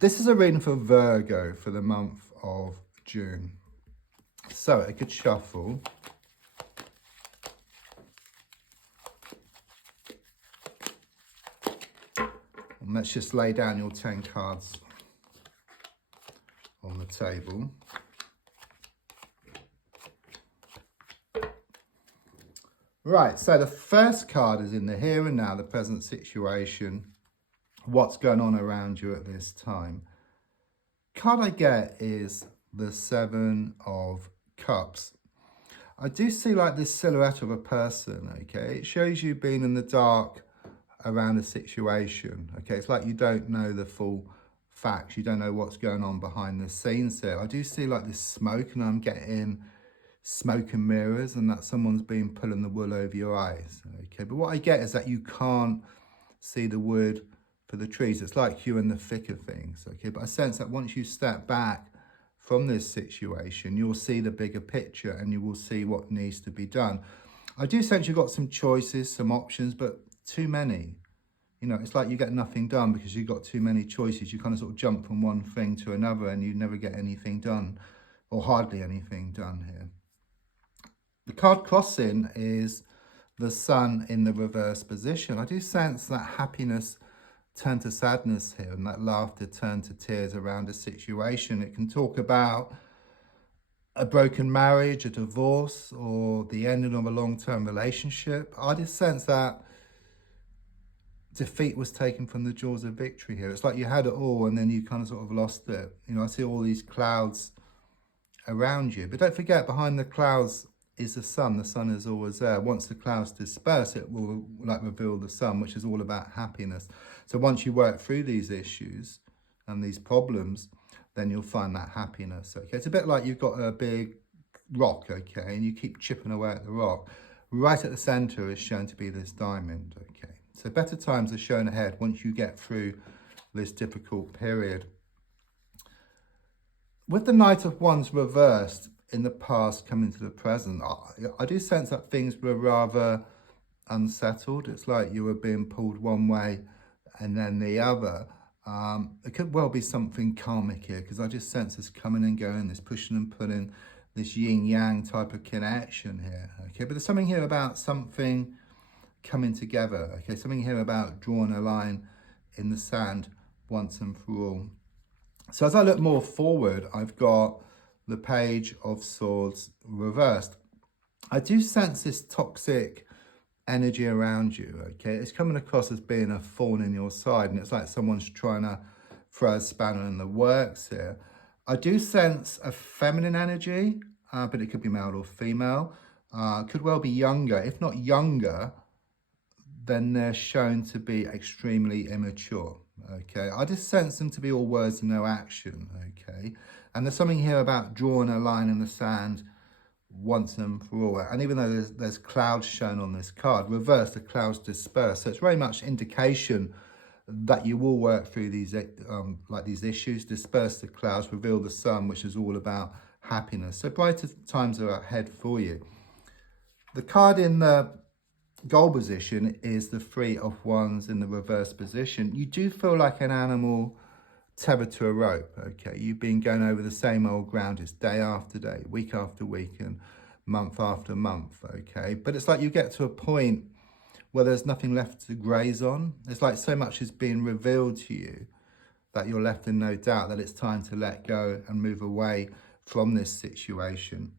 This is a reading for Virgo for the month of June. So a good shuffle. And let's just lay down your 10 cards on the table. Right, so the first card is in the here and now, the present situation, what's going on around you at this time. Card I get is the 7 of Cups. I do see like this silhouette of a person, okay? It shows you being in the dark around a situation, okay? It's like you don't know the full facts. You don't know what's going on behind the scenes here. I do see like this smoke, and I'm getting smoke and mirrors, and that someone's been pulling the wool over your eyes, okay? But what I get is that you can't see the wood for the trees. It's like you're in the thick of things, okay? But I sense that once you step back from this situation, you'll see the bigger picture and you will see what needs to be done. I do sense you've got some choices, some options, but too many. You know, it's like you get nothing done because you've got too many choices. You kind of sort of jump from one thing to another and you never get anything done, or hardly anything done here. The card crossing is the Sun in the reverse position. I do sense that happiness turned to sadness here, and that laughter turned to tears around a situation. It can talk about a broken marriage, a divorce, or the ending of a long-term relationship. I just sense that defeat was taken from the jaws of victory here. It's like you had it all and then you kind of sort of lost it. You know, I see all these clouds around you, but don't forget, behind the clouds is the sun. The sun is always there. Once the clouds disperse, it will like reveal the sun, which is all about happiness. So once you work through these issues and these problems, then you'll find that happiness, okay? It's a bit like you've got a big rock, okay, and you keep chipping away at the rock. Right at the center is shown to be this diamond, okay? So better times are shown ahead once you get through this difficult period. With the Knight of Wands reversed, in the past coming to the present, I do sense that things were rather unsettled. It's like you were being pulled one way and then the other. It could well be something karmic here, because I just sense this coming and going, this pushing and pulling, this yin yang type of connection here, okay? But there's something here about something coming together, okay? Something here about drawing a line in the sand once and for all. So as I look more forward, I've got the Page of Swords reversed. I do sense this toxic energy around you, okay? It's coming across as being a thorn in your side, and it's like someone's trying to throw a spanner in the works here. I do sense a feminine energy, but it could be male or female. Could well be younger. If not younger, then they're shown to be extremely immature, okay? I just sense them to be all words and no action, okay? And there's something here about drawing a line in the sand once and for all. And even though there's clouds shown on this card, reverse, the clouds disperse. So it's very much indication that you will work through these these issues, disperse the clouds, reveal the sun, which is all about happiness. So brighter times are ahead for you. The card in the goal position is the Three of Wands in the reverse position. You do feel like an animal tethered to a rope, okay? You've been going over the same old ground. It's day after day, week after week, and month after month, okay? But it's like you get to a point where there's nothing left to graze on. It's like so much is being revealed to you that you're left in no doubt that it's time to let go and move away from this situation.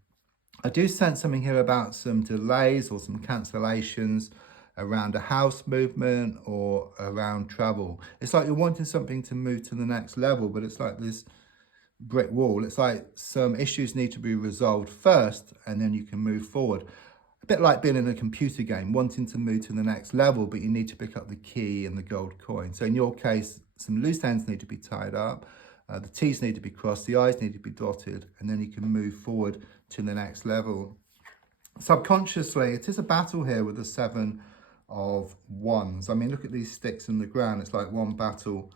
I do sense something here about some delays or some cancellations around a house movement or around travel. It's like you're wanting something to move to the next level, but it's like this brick wall. It's like some issues need to be resolved first and then you can move forward. A bit like being in a computer game, wanting to move to the next level, but you need to pick up the key and the gold coin. So in your case, some loose ends need to be tied up, the T's need to be crossed, the I's need to be dotted, and then you can move forward to the next level. Subconsciously, it is a battle here with the Seven of Wands. I mean, look at these sticks in the ground. It's like one battle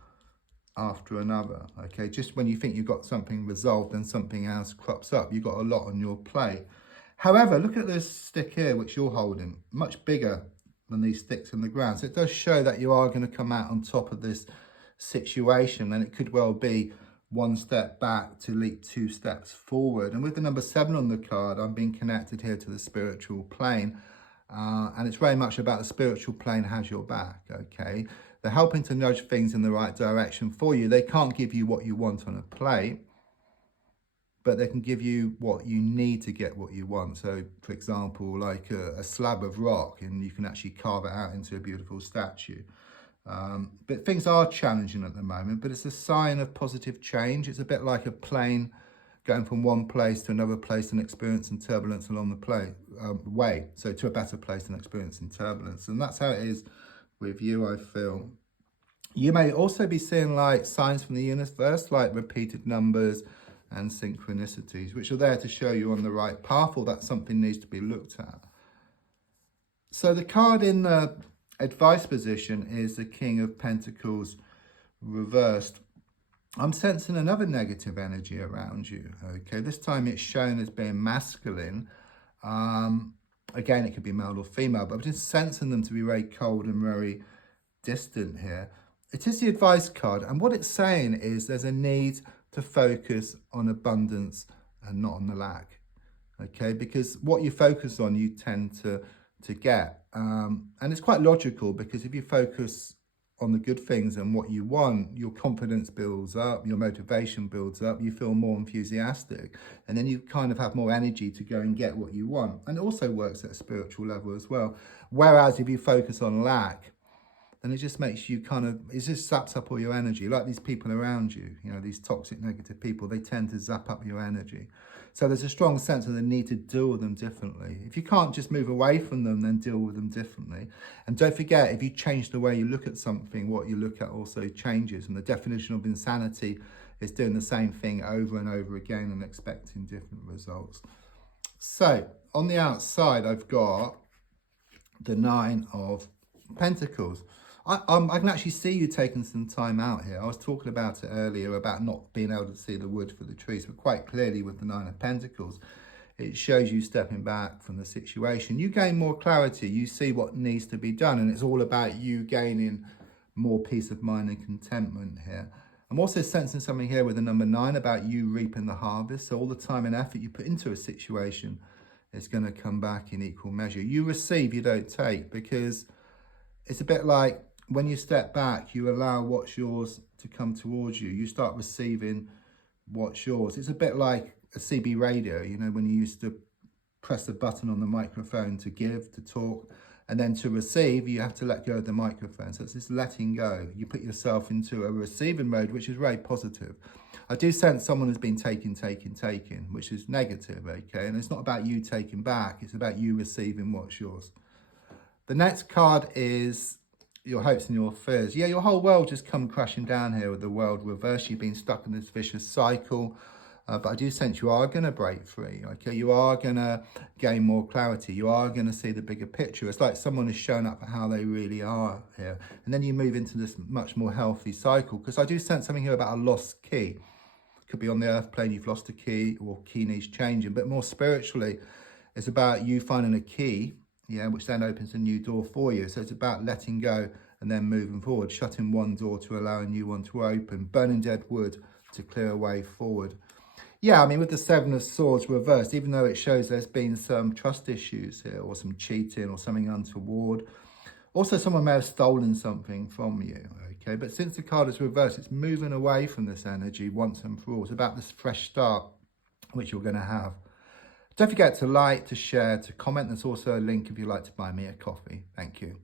after another, okay? Just when you think you've got something resolved, then something else crops up. You've got a lot on your plate. However, look at this stick here, which you're holding, much bigger than these sticks in the ground. So it does show that you are going to come out on top of this situation, and it could well be one step back to leap 2 steps forward. And with the number 7 on the card, I'm being connected here to the spiritual plane. And it's very much about the spiritual plane has your back, okay? They're helping to nudge things in the right direction for you. They can't give you what you want on a plate, but they can give you what you need to get what you want. So, for example, like a slab of rock, and you can actually carve it out into a beautiful statue. But things are challenging at the moment, but it's a sign of positive change. It's a bit like a plane going from one place to another place and experiencing turbulence along the way. So to a better place and experiencing turbulence. And that's how it is with you, I feel. You may also be seeing like signs from the universe, like repeated numbers and synchronicities, which are there to show you on the right path, or that something needs to be looked at. So the card in the advice position is the King of Pentacles reversed. I'm sensing another negative energy around you, okay? This time it's shown as being masculine. Again, it could be male or female, but I'm just sensing them to be very cold and very distant here. It is the advice card, and what it's saying is there's a need to focus on abundance and not on the lack, okay? Because what you focus on, you tend to get. And it's quite logical, because if you focus on the good things and what you want, your confidence builds up, your motivation builds up, you feel more enthusiastic, and then you kind of have more energy to go and get what you want. And it also works at a spiritual level as well. Whereas if you focus on lack, then it just makes you it just zaps up all your energy. Like these people around you, you know, these toxic, negative people, they tend to zap up your energy. So there's a strong sense of the need to deal with them differently. If you can't just move away from them, then deal with them differently. And don't forget, if you change the way you look at something, what you look at also changes. And the definition of insanity is doing the same thing over and over again and expecting different results. So on the outside, I've got the 9 of Pentacles. I can actually see you taking some time out here. I was talking about it earlier about not being able to see the wood for the trees, but quite clearly with the 9 of Pentacles, it shows you stepping back from the situation. You gain more clarity. You see what needs to be done, and it's all about you gaining more peace of mind and contentment here. I'm also sensing something here with the number 9 about you reaping the harvest. So all the time and effort you put into a situation is going to come back in equal measure. You receive, you don't take, because it's a bit like when you step back, you allow what's yours to come towards you. You start receiving what's yours. It's a bit like a CB radio, you know, when you used to press the button on the microphone to give, to talk, and then to receive, you have to let go of the microphone. So it's this letting go. You put yourself into a receiving mode, which is very positive. I do sense someone has been taking, which is negative, okay? And it's not about you taking back. It's about you receiving what's yours. The next card is your hopes and your fears. Yeah, your whole world just come crashing down here with the world reverse. You've been stuck in this vicious cycle. But I do sense you are going to break free, okay? You are going to gain more clarity. You are going to see the bigger picture. It's like someone has shown up for how they really are here. And then you move into this much more healthy cycle, because I do sense something here about a lost key. Could be on the earth plane, you've lost a key, or key needs changing. But more spiritually, it's about you finding a key, yeah, which then opens a new door for you. So it's about letting go and then moving forward, shutting one door to allow a new one to open, burning dead wood to clear a way forward. Yeah, I mean, with the 7 of Swords reversed, even though it shows there's been some trust issues here, or some cheating, or something untoward. Also, someone may have stolen something from you, okay? But since the card is reversed, it's moving away from this energy once and for all. It's about this fresh start, which you're going to have. Don't forget to like, to share, to comment. There's also a link if you'd like to buy me a coffee. Thank you.